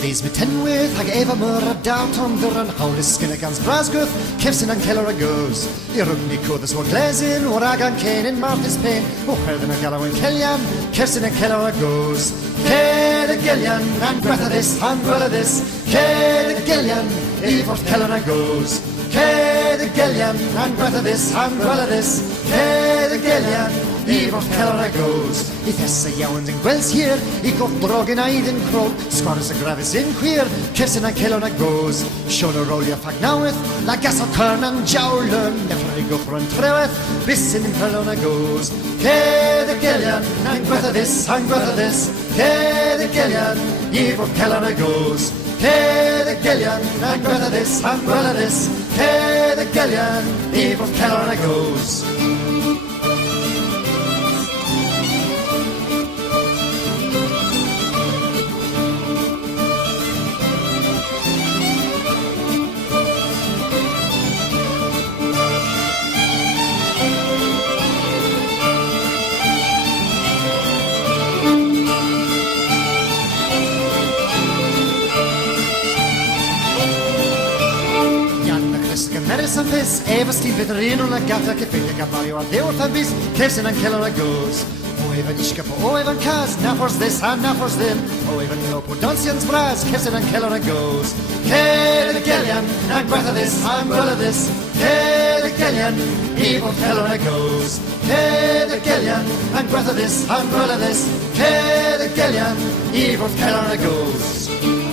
These me ten with hag eva murra down on the run how the skin against Brasguth Kevsin and Keller goes Irugni Kodas were glazing or Agan Kane in Martha's Pain Oh Herden and Gallow and Kellyan Kevsin and Keller goes Ked Gillian and Greta this and Greta this Ked Gillian Evert Keller goes Ked Gillian and Greta this and Greta this Ked Gillian Evert Keller goes I thessa jawens in Wells here I got drogen Aiden Crow Scores a gravis in queer Kirsten and Keller goes Shona Rolia Fagnawith La Gas of Kern and Jowler Never go for and Treweth Bissin in Keller goes Ked Gillian and Greta this and Greta this Ked Gillian Evert Keller goes Ked Gillian and Greta this and Greta this Ked Gillian Evert Keller goes Medicine Piss, Eva Steve Veterino, La Gata, che figlia Gabario a Deo Fabis, Kirsten and Keller goes. Oh, Evan Ishkapa, oh, Evan Kaz, Naffors this and Naffors them. Oh, Evan Lopo, Duncian's Brass, Kirsten and Keller goes. Ked Gillian, and Greta this, and Greta this. Ked Gillian, Evil Keller goes. Ked Gillian, and Greta this, and Greta this. Ked Gillian, Evil Keller goes.